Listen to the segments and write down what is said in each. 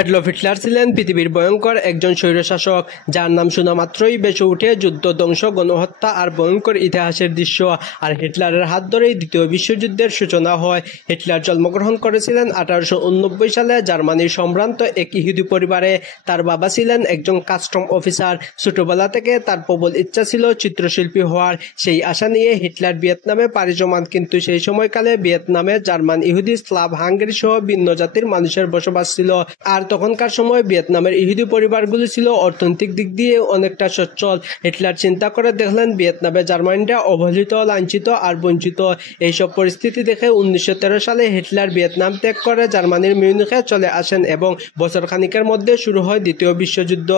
Adolf Hitler ছিলেন পৃথিবীর ভয়ঙ্কর একজন স্বৈরশাসক, যার নাম শোনা মাত্রই বেঁচে উঠে যুদ্ধ, ধ্বংস, গণহত্যা আর ভয়ঙ্কর ইতিহাসের দৃশ্য। আর হিটলারের হাত ধরেই দ্বিতীয় বিশ্বযুদ্ধের সূচনা হয়। হিটলার জন্মগ্রহণ করেছিলেন 1889 সালে জার্মানির সম্ভ্রান্ত এক ইহুদি পরিবারে। তার বাবা ছিলেন একজন কাস্টম অফিসার। ছোটবেলা থেকে তার প্রবল ইচ্ছা ছিল চিত্রশিল্পী হওয়ার। সেই আশা নিয়ে হিটলার ভিয়েতনামে পাড়ি জমান, কিন্তু সেই সময়কালে ভিয়েতনামে জার্মান, ইহুদি, স্লাভ, হাঙ্গেরি সহ ভিন্ন জাতির মানুষের বসবাস ছিল। আর তখনকার সময় ভিয়েতনামের ইহুদি পরিবারগুলি ছিল অর্থনৈতিক দিক দিয়ে অনেকটা সচ্ছল। হিটলার চিন্তা করে দেখলেন ভিয়েতনামে জার্মানিরা অবহেলিত, লাঞ্ছিত আর বঞ্চিত। এইসব পরিস্থিতি দেখে 1913 সালে হিটলার ভিয়েতনাম ত্যাগ করে জার্মানির মিউনিখে চলে আসেন এবং বছর খানিকের মধ্যে শুরু হয় দ্বিতীয় বিশ্বযুদ্ধ।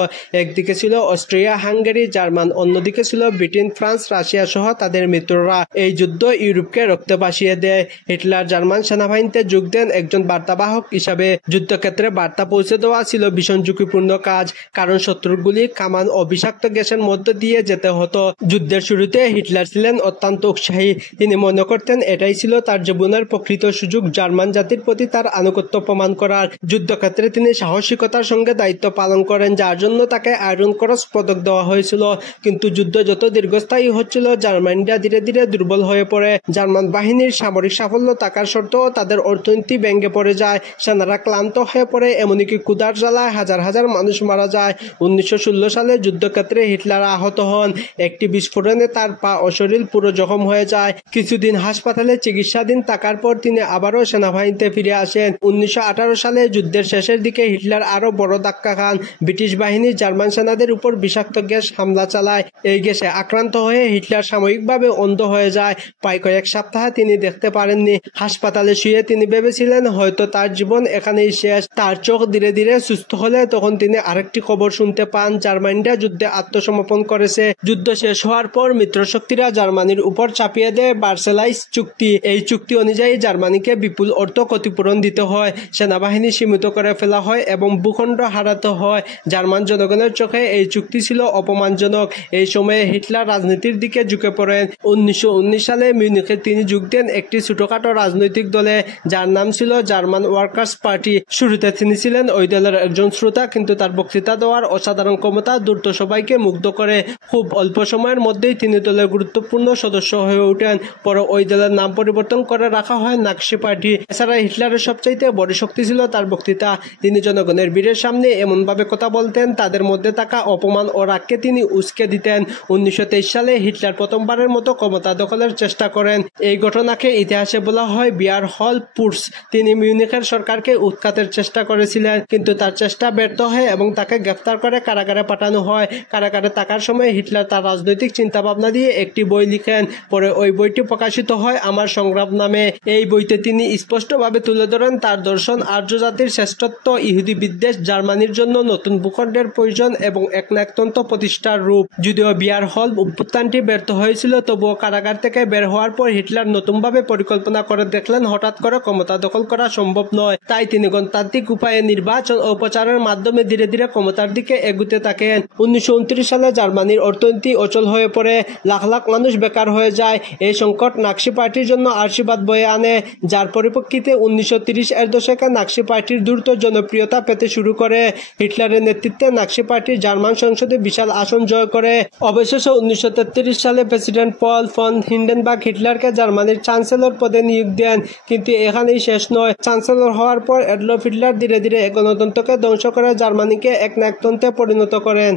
একদিকে ছিল অস্ট্রিয়া, হাঙ্গেরি, জার্মান, অন্যদিকে ছিল ব্রিটেন, ফ্রান্স, রাশিয়া সহ তাদের মিত্ররা। এই যুদ্ধ ইউরোপকে রক্তে ভাসিয়ে দেয়। হিটলার জার্মান সেনাবাহিনীতে যোগ দেন একজন বার্তাবাহক হিসাবে। যুদ্ধক্ষেত্রে বার্তা পৌঁছে দেওয়া ছিল ভীষণ ঝুঁকিপূর্ণ কাজ, কারণ শত্রুর গুলি, কামান ও বিষাক্ত গ্যাসের মধ্য দিয়ে যেতে হতো। যুদ্ধের শুরুতে হিটলার ছিলেন অত্যন্ত উৎসাহী। তিনি মনে করতেন এটাই ছিল তার জীবনের প্রকৃত সুযোগ, জার্মান জাতির প্রতি তার আনুগত্য প্রমাণ করার। যুদ্ধক্ষেত্রে তিনি সাহসিকতার সঙ্গে দায়িত্ব পালন করেন, যার জন্য তাকে আয়রন ক্রস পদক দেওয়া হয়েছিল। কিন্তু যুদ্ধ যত দীর্ঘস্থায়ী হচ্ছিল, জার্মানিরা ধীরে ধীরে দুর্বল হয়ে পড়ে। জার্মান বাহিনীর সামরিক সাফল্য থাকার সত্ত্বেও তাদের অর্থনীতি ভেঙে পড়ে যায়। সেনারা ক্লান্ত হয়ে পড়ে, এমনকি ক্ষুধার জ্বালায় হাজার হাজার মানুষ মারা যায়। 1916 সালে যুদ্ধক্ষেত্রে হিটলার আহত হন। একটি বিস্ফোরণে তার পা ও শরীর পুরো জখম হয়ে যায়। কিছুদিন হাসপাতালে চিকিৎসাধীন থাকার পর তিনি আবারও সেনাবাহিনীতে ফিরে আসেন। 1918 সালে যুদ্ধের শেষের দিকে হিটলার আরো বড় ধাক্কা খান। ব্রিটিশ বাহিনী জার্মান সেনাদের উপর বিষাক্ত গ্যাস হামলা চালায়। এই গ্যাসে আক্রান্ত হয়ে হিটলার সাময়িকভাবে অন্ধ হয়ে যায়। প্রায় কয়েক সপ্তাহ তিনি দেখতে পারেননি। হাসপাতালে শুয়ে তিনি ভেবেছিলেন হয়তো তার জীবন এখানেই শেষ। তার চোখ ধীরে ধীরে সুস্থ হলে তখন তিনি আরেকটি খবর শুনতে পান, জার্মানিরা যুদ্ধে আত্মসমর্পণ করেছে। যুদ্ধ শেষ হওয়ার পর মিত্রশক্তিরা জার্মানির উপর চাপিয়ে দেয় ভার্সাইল্স চুক্তি। এই চুক্তি অনুযায়ী জার্মানিকে বিপুল অর্থ ক্ষতিপূরণ দিতে হয়, সেনাবাহিনী সীমিত করে ফেলা হয় এবং ভূখণ্ড হারাতে হয়। জার্মান জনগণের চোখে এই চুক্তি ছিল অপমানজনক। এই সময়ে হিটলার রাজনীতির দিকে ঝুঁকে পড়েন। 1919 সালে মিউনিখে তিনি যোগ দেন একটি ছোটখাটো রাজনৈতিক দলে, যার নাম ছিল জার্মান ওয়ার্কার্স পার্টি। শুরুতে তিনি ছিলেন ওই দলের একজন শ্রোতা, কিন্তু তার বক্তৃতা দেওয়ার অসাধারণ ক্ষমতা দ্রুত সবাইকে মুগ্ধ করে। খুব অল্প সময়ের মধ্যেই তিনি দলের গুরুত্বপূর্ণ সদস্য হয়ে ওঠেন। পরে ওই দলের নাম পরিবর্তন করে রাখা হয় নাৎসি পার্টি। এছাড়া হিটলারের সবচাইতে বড় শক্তি ছিল তার বক্তৃতা। তিনি জনগণের ভিড়ের সামনে এমনভাবে কথা বলতেন, তাদের মধ্যে থাকা অপমান ও রাগকে তিনি উস্কে দিতেন। 1923 সালে হিটলার প্রথমবারের মতো ক্ষমতা দখলের চেষ্টা করেন। এই ঘটনাকে ইতিহাসে বলা হয় বিয়ার হল পুটস। তিনি মিউনিখের সরকারকে উৎখাতের চেষ্টা করেছিলেন, কিন্তু তার চেষ্টা ব্যর্থ হয় এবং তাকে গ্রেফতার করে কারাগারে পাঠানো হয়। কারাগারে থাকার সময় হিটলার তার রাজনৈতিক চিন্তাভাবনা দিয়ে একটি বই লিখেন। পরে ওই বইটি প্রকাশিত হয় আমার সংগ্রাম নামে। এই বইতে তিনি স্পষ্টভাবে তুলে ধরেন তার দর্শন, আর্য জাতির শ্রেষ্ঠত্ব, ইহুদি বিদ্বেষ, জার্মানির জন্য নতুন ভূখণ্ডের প্রয়োজন এবং একনায়কতন্ত্র প্রতিষ্ঠার রূপ। যদিও বিয়ার হল অভ্যুত্থানটি ব্যর্থ হয়েছিল, তবুও কারাগার থেকে বের হওয়ার পর হিটলার নতুনভাবে পরিকল্পনা করে দেখলেন হঠাৎ করে ক্ষমতা দখল করা সম্ভব নয়। তাই তিনি গণতান্ত্রিক উপায়ে নির্বাচন ও প্রচারের মাধ্যমে ধীরে ধীরে ক্ষমতার দিকে এগুতে থাকেন। 1929 সালে জার্মানির অর্থনীতি অচল হয়ে পড়ে, লাখ লাখ মানুষ বেকার হয়ে যায়। এই সংকট নাৎসি পার্টির জন্য আশীর্বাদ বয়ে আনে, যার পরিপ্রেক্ষিতে 1930 এর দশকে নাৎসি পার্টির দ্রুত জনপ্রিয়তা পেতে শুরু করে। হিটলারের নেতৃত্বে নাৎসি পার্টি জার্মান সংসদে বিশাল আসন জয় করে। অবশেষে 1933 সালে প্রেসিডেন্ট পল ফন হিন্ডেনবার্গ হিটলারকে জার্মানির চ্যান্সেলর পদে নিয়োগ দেন। কিন্তু এখানেই শেষ নয়। চ্যান্সেলর হওয়ার পর এডলফ হিটলার ধীরে ধীরে গণতন্ত্রকে ধ্বংস করে জার্মানিকে একনায়কতন্ত্রে পরিণত করেন।